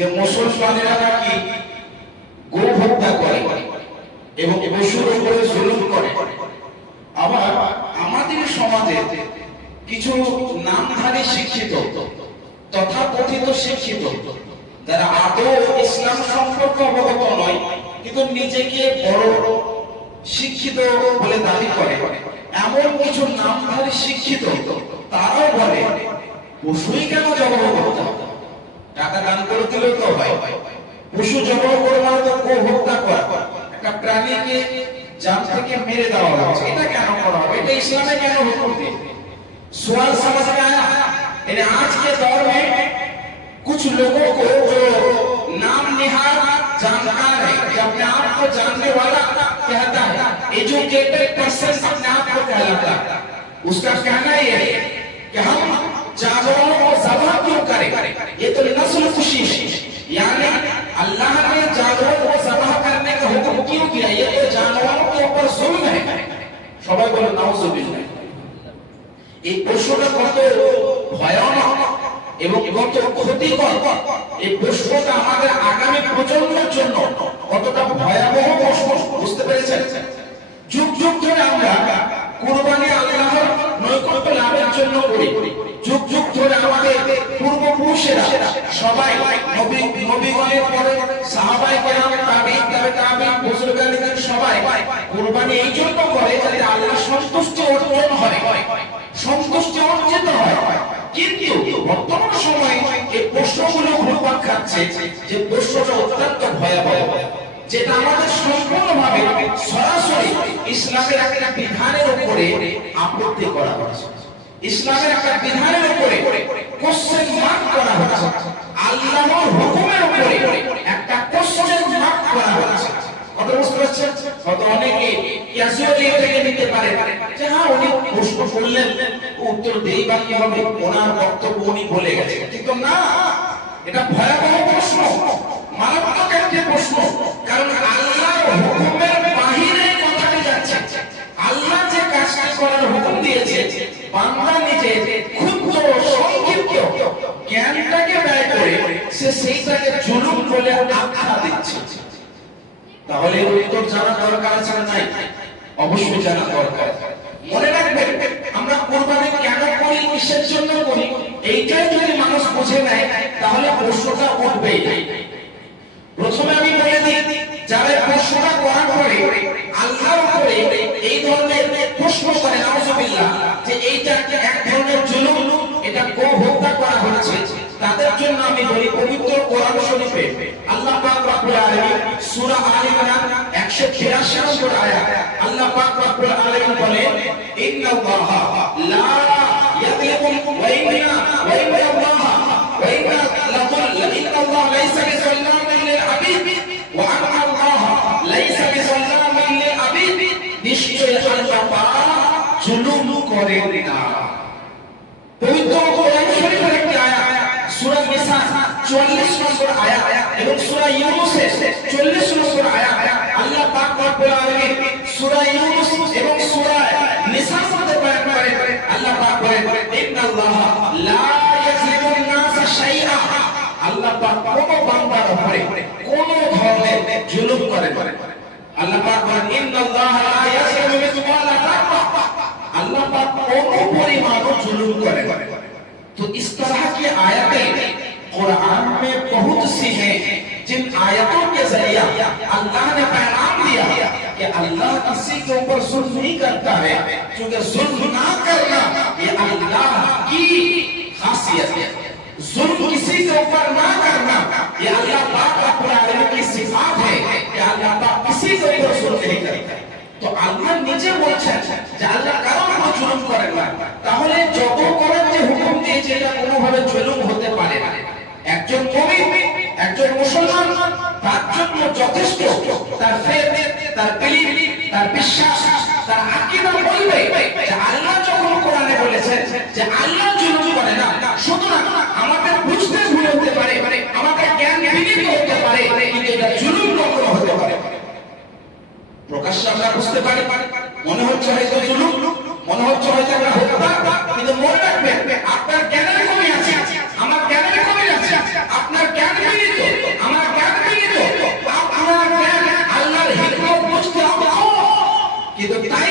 যে মুসলমানেরা নাকি গো হত্যা করে এবং পশুর উপরে জুলুম করে। আবার আমাদের সমাজে কিছু নামধারী শিক্ষিত তথাকথিত শিক্ষিত, যারা আদৌ ইসলাম সম্পর্কে অবগত নয়, কিন্তু নিজেকে বড় শিক্ষিত বলে দাবি করে। এমন কিছু নামধারী শিক্ষিত, তারাও বলে, পশুই কেন জবাব করতে হবে টাকা দান করে দিলেও তো হয় পশু জবাব করে মানে তো গো হত্যা করা একটা প্রাণীকে জান থেকে মেরে দেওয়া হচ্ছে এটা কেন করা হবে এটা ইসলামে কেন হুকুম দিয়ে सवाल समझ में आया यानी आज के दौर में कुछ लोगों को जो नाम निहार जानकार है कि अपने आप को जानने वाला कहता है एजुकेटेड पर्सन अपने आप को कहलाता है उसका कहना ये है कि हम जानवरों को जबह क्यों करें ये तो नस्ल खुशी है यानी अल्लाह ने जानवरों को जबह करने का हुक्म क्यों किया ये तो जानवरों के ऊपर जुल्म है সবাই বলে নাউজুবিল্লাহ এই প্রশ্নটা কত ভয়ানক এবং কত ক্ষতিকর এই প্রশ্নটা আমাদের আগামী প্রজন্মের জন্য কতটা ভয়াবহ প্রশ্ন বুঝতে পেরেছেন যুগ যুগ ধরে আমরা কুরবানি আল্লাহর নৈকট্য লাভের জন্য করি। যুগ যুগ ধরে আমাদের পূর্বপুরুষেরা সবাই নবী নবীগণের পরে সাহাবাই কেরাম তাবিঈন তাবে তাবিঈন বুজুর্গানিদের সবাই কুরবানি এই জন্য করে যাতে আল্লাহ সন্তুষ্টি অর্জন হয়। সন্তুষ্টি অর্জিত হয়। কিন্তু বর্তমান সময়ে এই প্রশ্নগুলো ঘুরপাক খাচ্ছে যে প্রশ্নটা অত্যন্ত ভয়াবহ। যেটা আমাদের সম্পূর্ণভাবে সরাসরি ইসলামের একটা বিধানের উপরে আপত্তি করা হচ্ছে ইসলামের একটা বিধানের উপরে কোশ্চেন মার্ক করা হচ্ছে আল্লাহর হুকুমের উপরে একটা কোশ্চেন মার্ক করা কথা বুঝতে পারছেন? নিতে পারে। যে হ্যাঁ উনি উত্তর দেই বা কি হবে? ওনার বক্তব্য উনি বলে গেছে কিন্তু না, এটা ভয়াবহ প্রশ্ন। তাহলে উত্তর জানা দরকার আছে নাই? অবশ্যই জানা দরকার। মনে রাখবেন, আমরা কোরবানি কেন করি, কিসের জন্য করি? এইটাই যদি মানুষ বুঝে নেয়, তাহলে প্রশ্নটা উঠবেই প্রথমে আমি বলে দিই যারা এই প্রশ্নটা করার পরে আল্লাহর উপরে এই ধরনের প্রশ্ন করে নাউজুবিল্লাহ যে এক ধরনের জুলুম, এটা গো হত্যা করা হচ্ছে তাদের জন্য আমি বলি পবিত্র কোরআন শরীফে আল্লাহ পাক রব্বুল আলামিন সূরা আলে ইমরান 183 নম্বর আয়াত আল্লাহ পাক রব্বুল আলামিন বলেন ইন্নাল্লাহা লা ইয়াযলিমু ওয়া ইন্না ওয়া ইন্নাল্লাহা ওয়া ইন্না লাযুল ইন্নাল্লাহা লাইসা বিযাল্লামিন লিল আবিদ ওয়া আন্না লাইসা বিযাল্লামিন লিল আবিদ নিশ্চয় জুলুম করেন না পবিত্র কোরআন শরীফের একটি আয়াত, সূরা নিসা 44 নম্বর এবং সূরা ইউনূসের 40 নম্বর আল্লাহ পাক রব্বুল আলামিন সূরা এবং সূরা মধ্যে আল্লাহ পাক ইন্নাল্লাহা লা শাইআ। আল্লাহ পাক কোন বান্দার উপরে কোন ধরনের জুলুম আল্লাহ পাক বলেন, ইন্নাল্লাহা লা अल्लाह पाक कोनो परिमाणों जुलूम करे। तो इस तरह की आयतें कुरान में बहुत सी हैं, जिन आयतों के ज़रिए अल्लाह ने पैगाम दिया कि अल्लाह किसी के ऊपर जुल्म नहीं करता है, क्योंकि जुल्म ना करना ये अल्लाह की खासियत है। जुल्म किसी के ऊपर ना करना ये अल्लाह पाक आलमीन की सिफात है कि अल्लाह पाक किसी के ऊपर তো আল্লাহ নিজে বলছেন যে আল্লাহ কারও উপর জুলুম করেন না। তাহলে যত করার যে হুকুম দিয়েছে, এটা কোনোভাবে জুলুম হতে পারে না। একজন মুমিন, একজন মুসলমান, তার জন্য যথেষ্ট। তার ফেথ তার বিলিফ তার বিশ্বাস, তার আকীদা বলবে যে আল্লাহ যখন কোরআনে বলেছেন যে আল্লাহ জুলুম করে না, সুতরাং আমাদের বুঝতে ভুল হতে পারে, আমাদের জ্ঞান বিনীত হতে পারে, কিন্তু এটা জুলুম কখনো হতে পারে। প্রকাশ্যে আমরা বুঝতে পারি। মনে হচ্ছে হয়তো জুলুম, মনে হচ্ছে হয়তো আমরা হত্যা, কিন্তু মনে রাখবেন, আপনার জ্ঞানের কমে আছে, আমার জ্ঞানের কমে আছে, আপনার জ্ঞান মিলিত, আমার জ্ঞান মিলিত। আপনার জ্ঞান আল্লাহর হিকমত বুঝতে হবে। কিন্তু তাই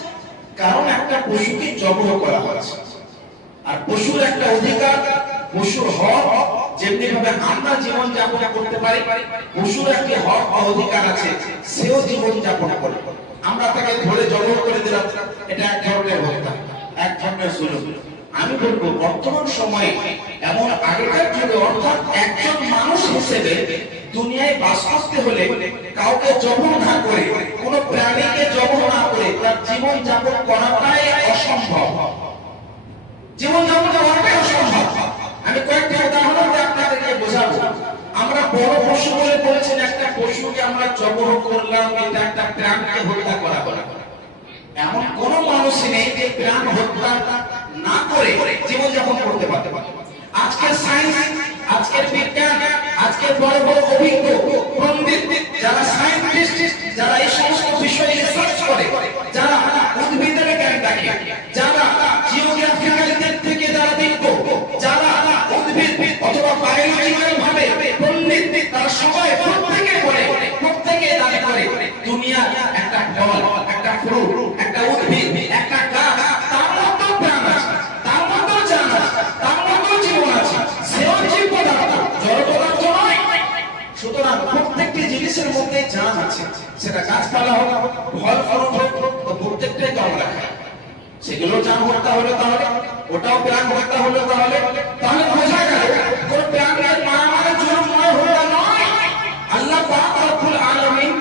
কারণ একটা পশুকে জবহ করা হচ্ছে আর পশুর একটা অধিকার, পশুর হক যেমনি ভাবে আমরা জীবন যাপন করতে পারি, পশুর একটি হক বা অধিকার আছে, সেও জীবন যাপন করে। আমরা তাকে ধরে জবহ করে দিলাম, এটা এক ধরনের হত্যা, এক ধরনের জুলুম। আমি বলব, বর্তমান সময়ে এমন আগেকার যুগে অর্থাৎ একজন মানুষ হিসেবে দুনিয়ায় বাস করতে হলে কাউকে জবর না করে, কোন প্রাণীকে জবর না করে, তার জীবন যাপন করাটাই অসম্ভব। জীবন যাপন করাটাই অসম্ভব। আমি কয়েকটা উদাহরণ দিয়ে আপনাদেরকে বোঝাবো। আমরা বড় পশু বলে বলেছেন, একটা পশুকে আমরা জবর করলাম, এটা একটা প্রাণকে হত্যা করা করা এমন কোন মানুষ নেই যে প্রাণ হত্যা না করে জীবন যাপন করতে পারতে পারে। আজকের সায়েন্স আজকের বিজ্ঞান, আজকের বড় বড় অভিজ্ঞ, পণ্ডিত, যারা সায়েন্টিস্ট যারা এই সমস্ত বিষয়ে রিসার্চ করে, যারা উদ্ভিদের জ্ঞান রাখে যারা জিওগ্রাফিক্যাল থেকে যারা বিজ্ঞ, যারা উদ্ভিদ অথবা বায়োলজিক্যাল ভাবে তারা সবাই প্রত্যেকে প্রত্যেকে দাবি করে দুনিয়া একটা ফল, একটা ফ্রুট সেটা গাছপালা হোক, ফল ফ্রুট হোক প্রত্যেকটাই তো আমরা খাই। সেগুলো জান হত্যা হলো তাহলে, ওটাও প্রাণ হত্যা হলো তাহলে তাহলে বোঝা গেল। কোন নয় আল্লাহ পাক রব্বুল আলামিন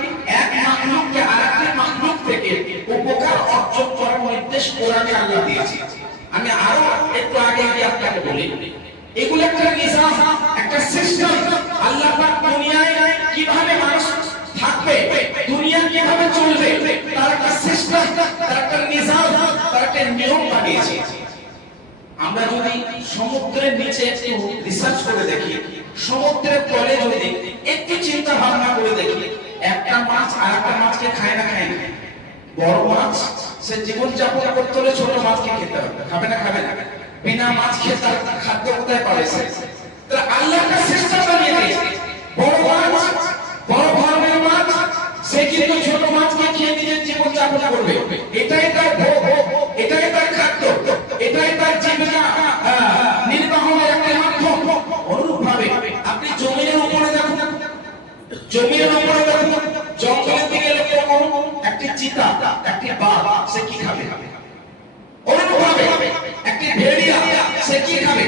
এক মাখলুককে আরেকটি মাখলুক থেকে উপকার অর্জন করার নির্দেশ কোরআনে আল্লাহ দিয়েছে। আমি আরও একটু আগে গিয়ে আপনাকে বলি, এগুলো একটা নিজাম, একটা সিস্টেম আল্লাহ পাক দুনিয়ায় কীভাবে মানুষ দুনিয়া কীভাবে চলবে? তার একটা সিস্টেম তার একটা নিজাম, তার একটা নিয়ম বানিয়েছে। আমরা যদি সমুদ্রের নিচে একটু রিসার্চ করে দেখি, সমুদ্রের তলে যদি একটু চিন্তা ভাবনা করে দেখি, একটা মাছ আর একটা মাছকে খায় না খায় না। বড় মাছ, সে জীবন যাপন করতে হলে ছোট মাছকে খেতে হবে। খাবে না খাবে না। বিনা মাছ খেয়ে তার খাদ্য কোথায় পাবে সে? আল্লাহ একটা সিস্টেম বানিয়ে দিয়েছে। বড় মাছ, বড় ধরনের সে কিন্তু ছোট মাছকে খেয়ে নিজের জীবন যাপন করবে। এটাই তার ভোগ, এটাই তার খাদ্য, এটাই তার জীবিকা নির্বাহনের একটা মাধ্যম। অনুরূপ ভাবে আপনি জমির উপরে দেখুন, জমির উপরে দেখুন, জঙ্গলের দিকে লক্ষ্য একটি চিতা, একটি বাঘ, সে কি খাবে? অনুরূপভাবে একটি ভেড়িয়া, সে কি খাবে?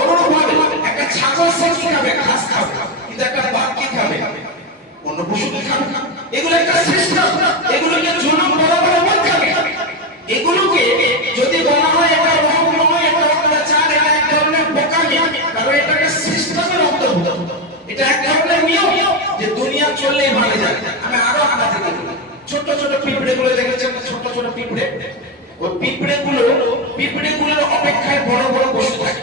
অনুরূপভাবে একটা ছাগল, সে কি খাবে? ঘাস খাবে। কিন্তু একটা বাঘ কি খাবে? অন্য পশু কি খাবে? এগুলো একটা সিস্টেম এগুলোকে জুলুম বলা বলে মত খাবে এগুলোকে যদি বলা হয় এটা এটা অত্যাচার এটা এক ধরনের বোকামি কারণ এটা একটা সিস্টেমের অন্তর্ভুক্ত এটা এক ধরনের নিয়ম যে দুনিয়া চললেই ভালো যায়। আমি আরও আপনাদেরকে বলি। ছোট ছোট পিঁপড়ে গুলো দেখেছেন ছোট ছোট পিঁপড়ে? ওই পিঁপড়ে গুলো পিঁপড়ে গুলোর অপেক্ষায় বড় বড় পশু থাকে।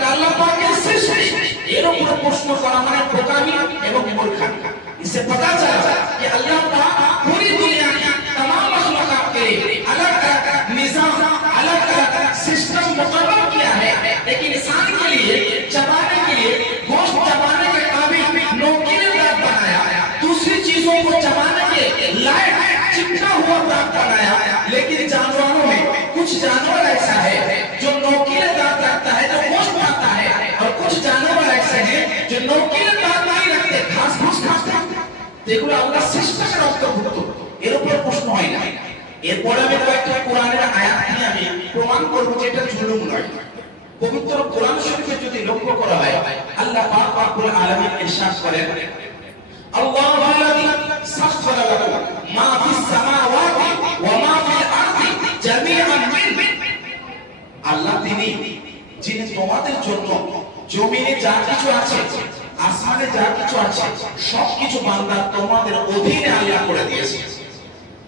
এটা আল্লাহ পাকের সৃষ্টি এর উপরে প্রশ্ন করা মানে বোকামি এবং মূর্খামি इससे पता चला कि अल्लाह पाक पूरी दुनिया की तमाम मखलूकात के लिए अलग अलग निजाम अलग अलग सिस्टम मुकर्रर किया है लेकिन इंसान के लिए चबाने के लिए गोश्त चबाने के काबिल नोकीले दांत बनाया दूसरी चीजों को चबाने के लायक चिपका हुआ दांत बनाया लेकिन जानवरों में कुछ जानवर ऐसा है जो नोकीले दांत रखता है जो गोश्त ऐसे हैं जो नोकीले दांत नहीं रखते घास घास खाते हैं যেগুলো আল্লাহ সিস্টেমের অন্তর্ভুক্ত এর উপর প্রশ্ন হয় না এরপরে আমি কয়েকটা কোরআনের আয়াত নিয়ে আমি প্রমাণ করবো যে এটা জুলুম নয় পবিত্র কোরআন শরীফে যদি লক্ষ্য করা হয় আল্লাহ পাক রব্বুল আলামিন ইরশাদ করেন আল্লাহু আল্লাযী সাখখারা লাকুম মা ফিস সামাওয়াতি ওয়া মা ফিল আরদি জামিআন মিন আল্লাহ তিনি যিনি তোমাদের জন্য জমিনে যা কিছু আছে আসমানে যা কিছু আছে সবকিছু বান্দা তোমাদের অধীনে আল্লাহ করে দিয়েছে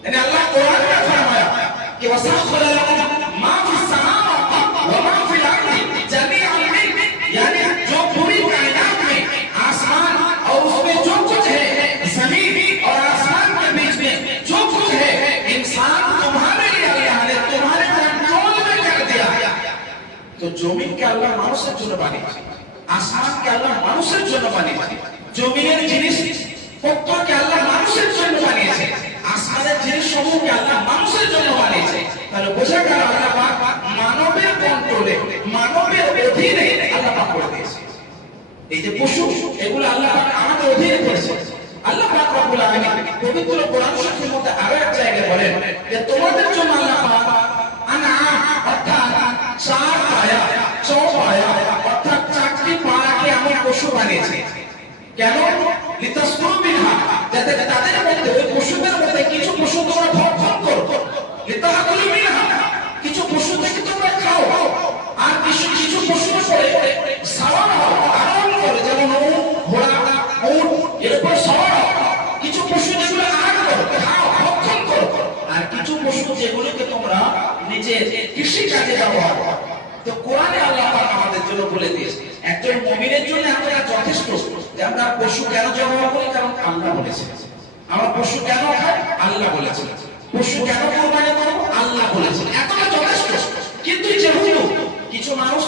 মানে আল্লাহ কোরআনে ফরমায়া कि वसखर लकुम मा फी समावाति व मा फी अर्दि जमीअन मिन यानी जो पूरी कायनात में आसमान और उसमें जो कुछ है जमीन और आसमान के बीच में जो कुछ है इंसान तुम्हारे लिए अल्लाह ने तुम्हारे कंट्रोल में कर दिया তো জমিনকে আল্লাহ মানুষের জন্য বানিয়েছে আসমানকে আল্লাহ মানুষের জন্য বানিয়েছে, জমিনের জিনিস পত্রকে আল্লাহ মানুষের জন্য বানিয়েছে, আসমানের জিনিস সমূহকে আল্লাহ মানুষের জন্য বানিয়েছে। তাহলে বোঝা গেল আল্লাহ মানবের কন্ট্রোলে, মানবের অধীনে আল্লাহ পাক করে দিয়েছে। এই যে পশু, এগুলো আল্লাহ পাক আমাদের অধীনে করেছে। আল্লাহ পাক রব্বুল আলামিন পবিত্র কোরআন শরীফের মধ্যে আরও এক জায়গায় বলেন যে, তোমাদের জন্য আল্লাহ পাক আনআম অর্থাৎ চার পায়া চৌপায়া পশু বানিয়েছে। কেন? যাতে তাদের মধ্যে পশুদের মধ্যে কিছু পশু তোমরা ভক্ষণ করো। লিতাকুলু মুমিনের জন্য এতটা যথেষ্ট যে আমরা পশু কেন জন্ম করি কারণ আল্লাহ বলেছে আমরা পশু কেন খাই? আল্লাহ বলেছে পশু কেন কোরবানি করব? আল্লাহ বলেছেন। এতটা যথেষ্ট। কিন্তু যেহেতু কিছু মানুষ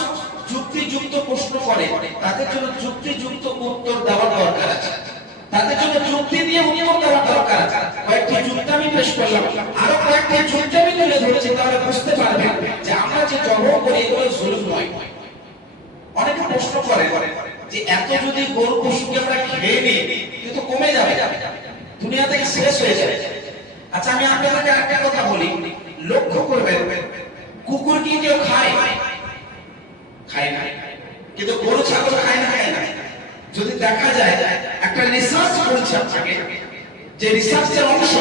যুক্তিযুক্ত প্রশ্ন করে, তাদের জন্য যুক্তিযুক্ত উত্তর দেওয়ার দরকার আছে। তাদের জন্য যুক্তি দিয়ে উত্তর দেওয়ার দরকার আছে। কয়েকটি যুক্তি আমি পেশ করলাম। আরও কয়েকটি যুক্তি আমি তুলে ধরেছি, তাহলে বুঝতে পারবেন যে আমরা যে জন্ম করি, এগুলো জুলুম নয়। অনেকে প্রশ্ন করে যে এত যদি গরু পশুকে আমরা খেয়ে নিই কিন্তু কমে যাবে। দুনিয়া থেকে শেষ হয়ে যাবে। আচ্ছা আমি আপনাদেরকে একটা কথা বলি। লক্ষ্য করবেন, কুকুর কি কেউ খায়? খায় না। কিন্তু গরু, ছাগল খায় না খায় না। যদি দেখা যায়, একটা রিসার্চ করছে আপনাকে, যে রিসার্চের অংশ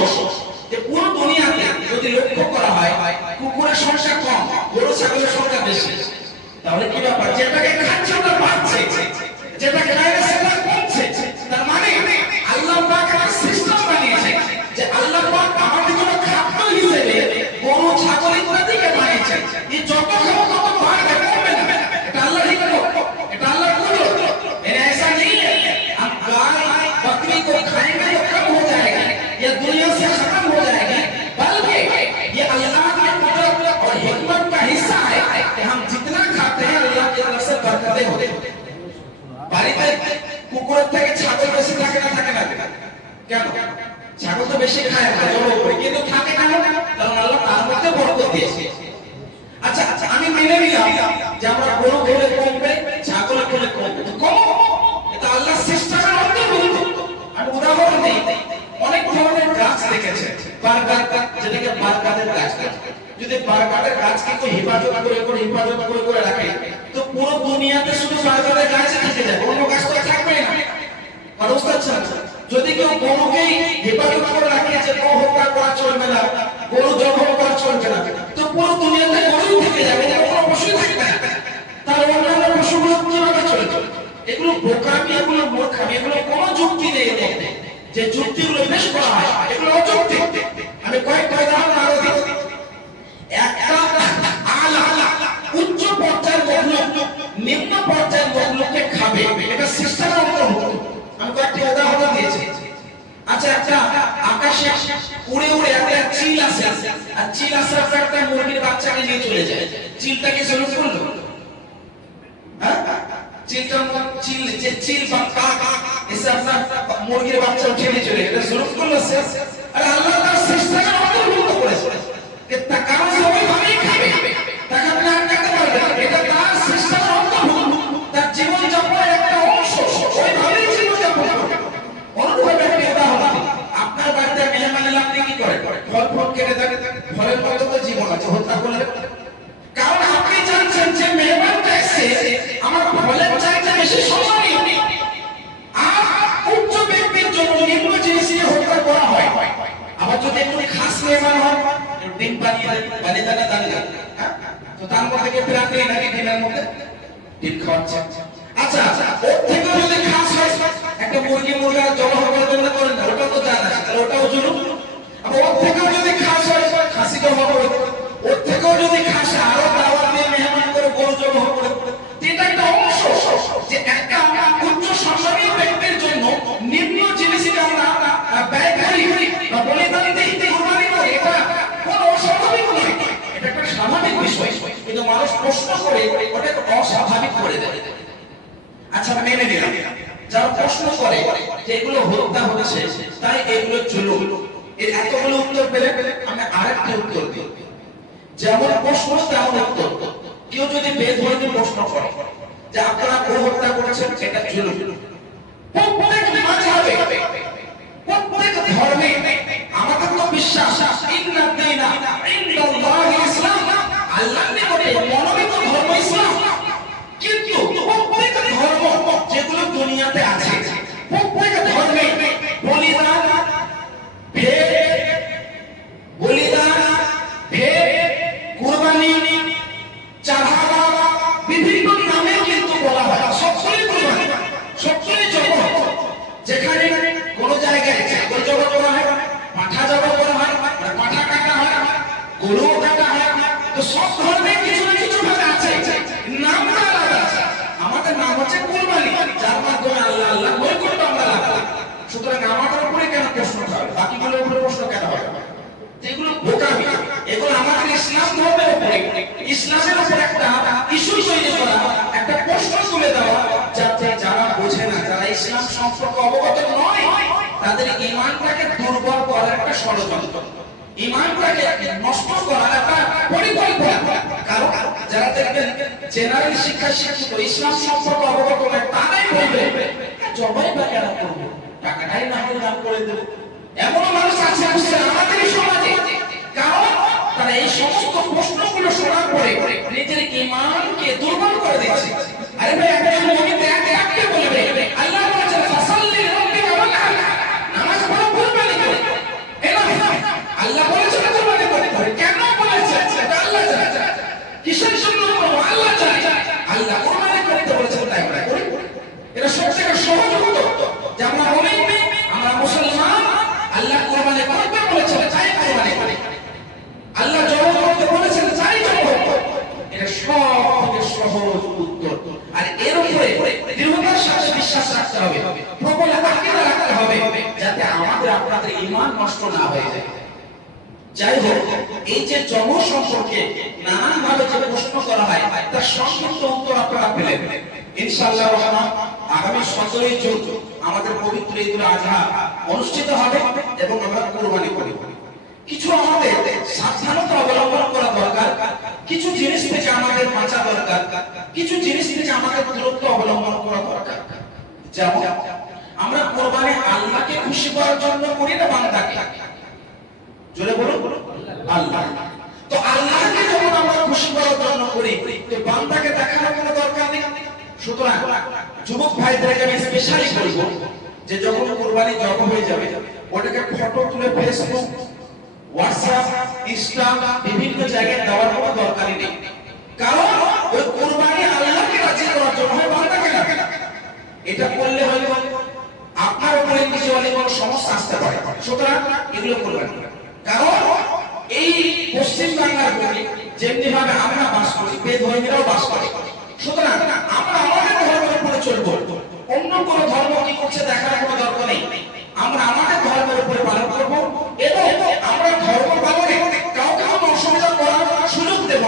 যে পুরো দুনিয়াতে যদি লক্ষ্য করা হয়, কুকুরের সংখ্যা কম, গরু, ছাগলের সংখ্যা বেশি। তাহলে কি ব্যাপার? যেটাকে খাচ্ছে ওটা পাচ্ছে যেটা খায় না ছাগল বেশি থাকে না থাকে না। কেন? ছাগল তো বেশি খায় না জড়ো করে কিন্তু থাকে কেন? কারণ আল্লাহ তার মধ্যে বরকত দিয়েছে। আচ্ছা আচ্ছা আমি মেনে নিলাম যে আমরা গরু খেলে কমবে ছাগল খেলে কমবে কম? এটা আল্লাহ সিস্টেমের অন্তর্ভুক্ত আমি উদাহরণ দিই। অনেক ধরনের গাছ দেখেছে বারগার যেটাকে বারগারের গাছ যদি বারগারের গাছকে কেউ হেফাজত করে করে হেফাজত করে করে রাখে, তো পুরো দুনিয়াতে শুধু বারগারের গাছ থেকে যাবে অন্য গাছ তো না। আর পারছেন? যদি কেউ গরুকেই হেফাজত করে রাখে যে গো হত্যা করা চলবে না, গরু জবাই করা চলবে না। তো পুরো দুনিয়াতে গরুই থেকে যাবে এটা কোনো পশুই থাকবে না তার অন্যান্য পশুগুলো কীভাবে চলবে? এগুলো বোকামি এগুলো মূর্খামি এগুলো কোনো যুক্তি নেই যে যুক্তিগুলো পেশ করা হয়, এগুলো অযৌক্তিক। আমি কয়েকটা উদাহরণ আরও দিই একটা আলা উচ্চ পর্যায়ের মখলুক নিম্ন পর্যায়ের মখলুককে খাবে, এটা অন্তর্ভুক্ত আমি কয়েকটি উদাহরণ দিয়েছি। আচ্ছা একটা আকাশে উড়ে উড়ে একটা চিল আসে আর চিল আসার পর একটা মুরগির বাচ্চাকে নিয়ে চলে যায়। চিলটাকে জরুর করল হ্যাঁ? চিলটা চিল, যে চিল বা কাক, এসে আপনার মুরগির বাচ্চা উঠে নিয়ে চলে এটা জরুর করল সে, আরে আল্লাহ তার সিস্টেমের অন্তর্ভুক্ত করেছে। যে তা কারণ সে খাবে। তাকে আপনি খাস মেহমান ডিম হ্যাঁ? আচ্ছা যদি খাস হয়, একটা করে গরু জমা করে এটা একটা অংশ একটা জন্য নিম্ন জিনিসকে আমরা আহ, ব্যয় করি বা বলিদান দিই কুরবানি করি এটা কোনো অস্বাভাবিক নয় এটা একটা স্বাভাবিক বিষয় কিন্তু মানুষ প্রশ্ন করে, ওটাকে অস্বাভাবিক করে দেয়। আচ্ছা মেনে নিলাম। যারা প্রশ্ন করে যে এগুলো হত্যা হচ্ছে, তাই এগুলো জুলুম। এর এতগুলো উত্তর পেলে আমি আরেকটি উত্তর দিই। যেমন প্রশ্ন, তেমন উত্তর। কেউ যদি বেদ বেধর্মী প্রশ্ন করে যে আপনারা গো হত্যা করেছেন, এটা জুলুম। ইমানটাকে দুর্বল করার একটা ষড়যন্ত্র। ইমানটাকে নষ্ট করার একটা পরিকল্পনা। কারণ যারা দেখবেন জেনারেল শিক্ষা শিক্ষিত, ইসলাম অবগত তারাই বলবে, জবাই বা কেন টাকাটাই না হলে দান করে দেবো। এমন মানুষ আছে আমাদের সমাজে। কারণ তারা এই সমস্ত প্রশ্নগুলো শোনার পরে নিজের ইমানকে দুর্বল করে দিচ্ছে। আরে ভাই মুমিন এক এককে বলবে আল্লাহ বলেছেন ফাসাল্লি রাব্বিকা ওয়ানহার নামাজ পড়ো কুরবানি করে এনা আল্লাহ বলেছেন কুরবানি করতে হবে কেন বলেছেন এটা আল্লাহ জানে কিসের জন্য করব আল্লাহ জানে আল্লাহ কুরবানি করতে বলেছেন তাই আমরা করি এটা সবথেকে সহজ উত্তর যে আমরা মুমিন আমরা মুসলমান আল্লাহ কোরবানি করতে বলেছেন তাই কোরবানি করি আল্লাহ জবাব করতে বলেছেন তাই জবাব এটা সব থেকে সহজ উত্তর আর এর উপরে দৃঢ়তার সাথে বিশ্বাস রাখতে হবে প্রবল আকিদা রাখতে হবে যাতে আমাদের আপনাদের ঈমান নষ্ট না হয়ে যায়। যাই হোক, এই যে সম্পর্কে নানান ভাবে যে প্রশ্ন করা হয়, তার সংক্ষিপ্ত আপনারা পেলেন। রহমান, আগামী সতেরোই জুন আমাদের পবিত্র ঈদুল আজহা অনুষ্ঠিত হবে এবং আমরা কোরবানি করি। কিছু আমাদের সাবধানতা অবলম্বন করা দরকার, কিছু জিনিস থেকে আমাদের বাঁচা দরকার, কিছু জিনিস থেকে আমাদের দূরত্ব অবলম্বন করা দরকার। যেমন, আমরা কোরবানি আল্লাহকে খুশি করার জন্য জোরে বলুন। আল্লাহ। তো আল্লাহকে যখন আমরা খুশি করার জন্য করি, তো বান্দাকে দেখানোর কোনো দরকার নেই। সুতরাং যুবক ভাইদেরকে আমি স্পেশালি বলব যে যখন কোরবানি জব হয়ে যাবে ওটাকে ফটো তুলে ফেসবুক হোয়াটসঅ্যাপ ইনস্টাগ্রাম বিভিন্ন জায়গায় দেওয়ার কোনো দরকারই নেই। কারণ ওই কোরবানি আল্লাহকে রাজি করার জন্য বান্দাকে। এটা করলে হয়তো আপনার উপরে কিছু অনেক বড় সমস্যা আসতে পারে। সুতরাং এগুলো করবেন কারণ এই পশ্চিম বাংলার প্রতি যেমনি ভাবে আমরা বাস করি, বেধর্মীরাও বাস করে। সুতরাং আমরা আমাদের ধর্মের উপরে চলবো। অন্য কোন ধর্ম কি করছে দেখার কোনো দরকার নেই। আমরা আমাদের ধর্মের উপরে পালন করব এবং আমরা ধর্ম পালনে কাউকে কোনো অসুবিধা করার সুযোগ দেব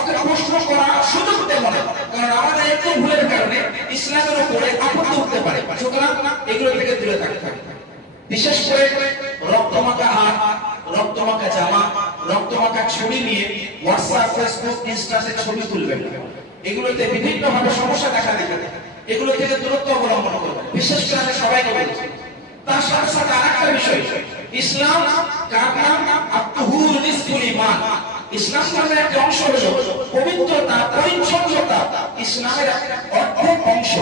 কাউকে প্রশ্ন করার সুযোগ দেব না কারণ আমাদের একটু ভুলের কারণে ইসলামের উপরে আপত্তি উঠতে পারে। সুতরাং এগুলো থেকে দূরে থাকতে হবে। বিশেষ করে রক্তমাখা হাত, রক্তমাখা জামা, রক্তমাখা ছবি নিয়ে হোয়াটসঅ্যাপ ফেসবুক ইনস্টাতে ছবি তুলবেন এগুলোতে বিভিন্ন ভাবে সমস্যা দেখা দেবে। এগুলো থেকে দূরত্ব অবলম্বন করবেন। বিশেষ করে আমি সবাইকে বলছি। তার সাথে সাথে আরেকটা বিষয়। ইসলাম কার নাম? আত্মহুর নিসফুল ইসলাম ধর্মের একটা অংশ হলো পবিত্রতা, পরিচ্ছন্নতা। ইসলামের অর্ধেক অংশ।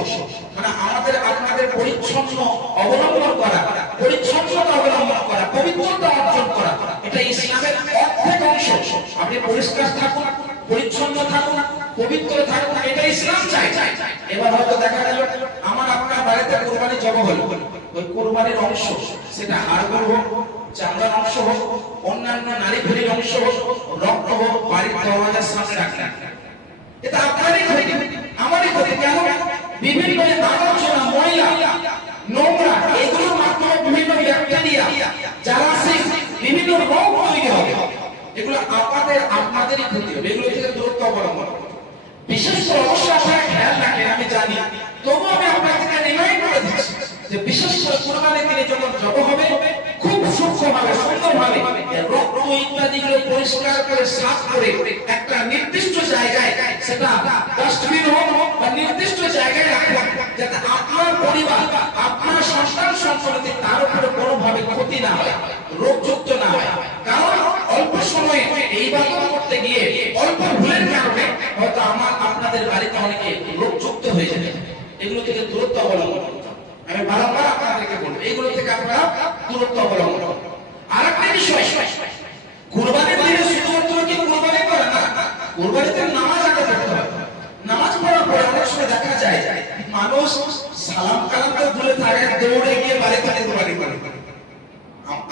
মানে আমাদের, আপনাদের পরিচ্ছন্ন অবলম্বন করা, পরিচ্ছন্নতা অবলম্বন করা, পবিত্রতা অর্জন করা, এটা ইসলামের অর্ধেক অংশ। আপনি পরিষ্কার থাকুন, পরিচ্ছন্ন থাকুন, পবিত্র থাকুন, এটা ইসলাম চাই। এবার হয়তো দেখা গেল, আমার আপনার বাড়িতে কোরবানি জমা হলো। ওই কোরবানির অংশ, সেটা হাড়গোড় হোক চামড়ার অংশ হোক, অন্যান্য নারী ভুলির অংশ হোক, রক্ত হোক, বাড়ির দরওয়াজার সামনে রাখলেন এটা আপনারই ক্ষতি। আমারই ক্ষতি। কেন? বিভিন্ন নোংরা, এগুলোর মাধ্যমে বিভিন্ন ব্যাকটেরিয়া জারাসিস বিভিন্ন রোগ তৈরি হবে। এগুলো আপনাদের, আপনাদেরই ক্ষতি হবে। এগুলো থেকে দূরত্ব অবলম্বন বিশেষ করে অবশ্যই আপনারা খেয়াল রাখেন, আমি জানি। তবু আমি আপনাদেরকে রিমাইন্ড করে দিচ্ছি যে বিশেষ করে যখন জব হবে সূক্ষ্মভাবে সুন্দরভাবে না হয় কারণ অল্প সময়ে এই বাদন করতে গিয়ে অল্প ভুলের কারণে হয়তো আমার, আপনাদের বাড়িতে অনেকে রোগযুক্ত হয়ে যাবে এগুলো থেকে দূরত্ব অবলম্বন করতে। আমি বারবার আপনাদেরকে বলব, এগুলো থেকে আপনারা দূরত্ব অবলম্বন করুন আরেকটা বিষয় কুরবানির দিনে শুধুমাত্র কি কুরবানি করে না কুরবানিতে নামাজ আগে পড়তে হবে নামাজ পড়ার পরে অনেক সময় দেখা যায় মানুষ সালাম কালাম তো ভুলে থাকে, দৌড়ে গিয়ে বাড়িতে কুরবানি করে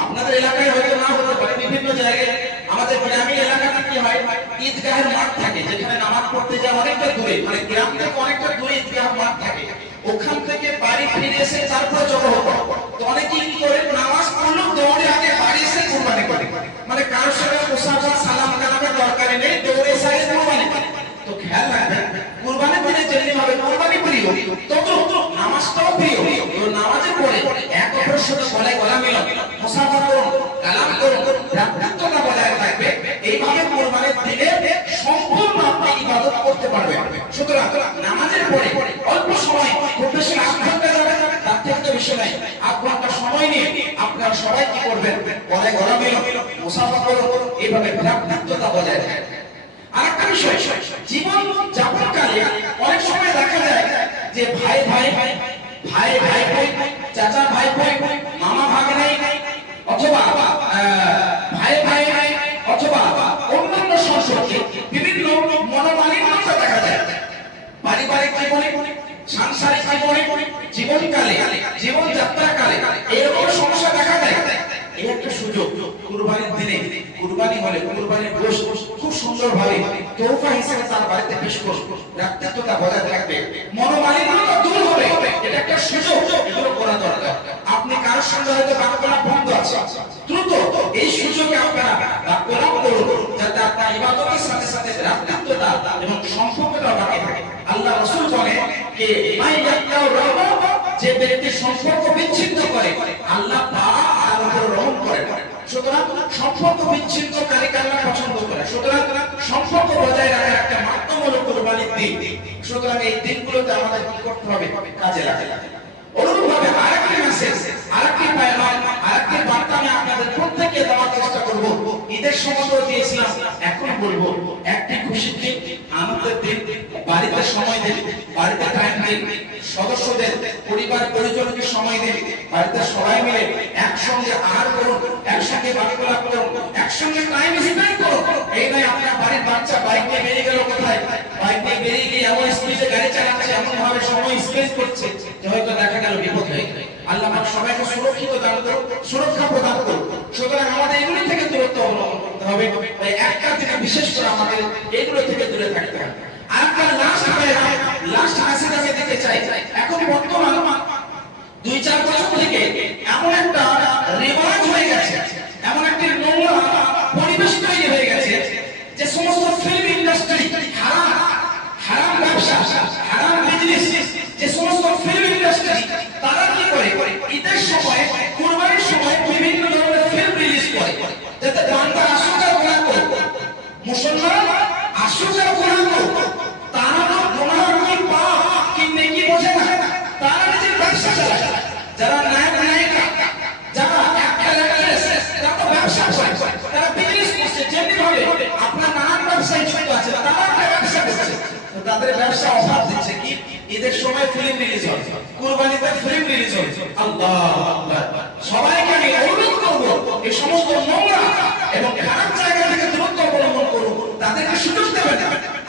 আপনাদের এলাকায় হয়তো না হতে পারে, বিভিন্ন জায়গায়। আমাদের গ্রামীণ এলাকাতে কি হয়? ঈদগাহের মাঠ থাকে, যেখানে নামাজ পড়তে যায় অনেকটা দূরে মানে গ্রাম থেকে অনেকটা দূরে ঈদগাহ মাঠ থাকে। ওখান থেকে বাড়ি ফিরে এসে তারপরে জড়ো হতো তো অনেকে কি করে? নামাজ পড়ল দৌড়ে আগে বাড়ি এসে কুরবানি করে। মানে কারোর সঙ্গে মুসাফা সালাম কালামের দরকার নেই দৌড়ে এসে আগে কুরবানি করে তো খেয়াল রাখবেন কুরবানি করে যেমনি ভাবে কুরবানি প্রিয় তত নামাজটাও প্রিয় তো নামাজের পরে এক সাথে গলা মুসাফা করুন, কালাম করুন ভ্রাতৃত্বতা বজায় থাকবে, এইভাবে কুরবানির দিনে সম্পূর্ণ আপনি ইবাদত করতে পারবেন। সুতরাং নামাজের পরে অল্প সময়, খুব বেশি আধ যাবে তার থেকে তো বেশি নাই। আধ সময় নিয়ে আপনারা সবাই কি করবেন? গলায় গলা মিলন মুসাফা করুন, এইভাবে ভ্রাতৃত্বতা বজায় থাকবে আরেকটা বিষয়, জীবন যাপনকালে অনেক সময় দেখা যায় যে ভাই ভাই ভাই ভাই ভাই ভাই, চাচা, ভাই ভাই, মামা ভাগ নাই। অথবা ভাই ভাই নাই অথবা অন্যান্য সম্পর্কে বিভিন্ন মনোমালিন্যতা দেখা যায়। পারিবারিক জীবনে, সাংসারিক জীবনে, জীবনকালে, জীবনযাত্রাকালে এরকম সমস্যা দেখা যায় এই একটা সুযোগ কুরবানির দিনে কুরবানি হলে, কুরবানির গোশ খুব সুন্দর ভাবে তোফা হিসেবে তার বাড়িতে পেশ করব ব্যক্তিত্বতা বজায় থাকবে। মনোমালিন্যতা দূর হবে। এটা একটা সুযোগ, এগুলো করা দরকার। আপনি কার সঙ্গে হয়তো বাক্যলা বন্ধ আছে দ্রুত এই সুযোগে আপনারা বাক্যলা করুন, যাতে আপনার ইবাদতের সাথে সাথে ব্যক্তিত্বতা এবং সম্পর্কটা বাকি থাকে আল্লাহ রাসূল বলে যে মাই ইয়াক্তাউ রাহমা যে ব্যক্তি সম্পর্ক বিচ্ছিন্ন করে, আল্লাহ পাক আর উপর রহম করে সুতরাং সম্পর্ক বিচ্ছিন্নকারীকে আল্লাহ পছন্দ করে। সুতরাং সম্পর্ক বজায় রাখার একটা মাধ্যম হলো কোরবানির দিন। সুতরাং এই দিনগুলোতে আমাদের কি করতে হবে? কাজে লাগে অনুরূপভাবে আরেকটি মেসেজ আরেকটি পায়গাম আরেকটি বার্তা আমি আপনাদের প্রত্যেককে দেওয়ার চেষ্টা করব। ঈদের সময় দিয়েছিলাম, এখন বলব, একটি খুশির দিন, আনন্দের দিন, বাড়িতে হয়তো দেখা গেল আল্লাহ পাক সবাইকে সুরক্ষিত দান সুরক্ষা প্রদান করুন। সুতরাং আমাদের এগুলি থেকে দূরত্ব হবে। তাই একটা বিশেষ করে আমাদের এগুলো থেকে দূরে থাকতে হবে। আরেকটা লাস্ট লাস্ট মেসেজ আমি দিতে চাই। এখন বর্তমান দুই চার বছর থেকে এমন একটা রেওয়াজ হয়ে গেছে, এমন একটা নোংরা পরিবেশ তৈরি হয়ে গেছে যে সমস্ত ফিল্ম ইন্ডাস্ট্রি হারাম হারাম ব্যবসা, হারাম বিজনেস যে সমস্ত ফিল্ম ইন্ডাস্ট্রি তারা কি করে? রিলিজন কুরবানিতে ফ্রি রিলিজন আল্লাহ সবাইকে আমি অনুরোধ করব, এই সমস্ত নোংরা এবং খারাপ জায়গা থেকে দূরত্ব অবলম্বন করুন, তাদেরকে সুযোগ দেবেন।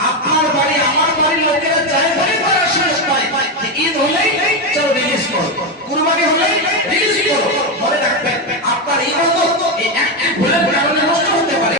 আপনার বাড়ি, আমার বাড়ির লোকেরা যায় বাড়ি তারা সুযোগ পায় ঈদ হলেই চলো রিলিজ করো, কুরবানি হলেই রিলিজ করো। মনে রাখবেন, আপনার ইবাদত এই একটি ভুলের কারণে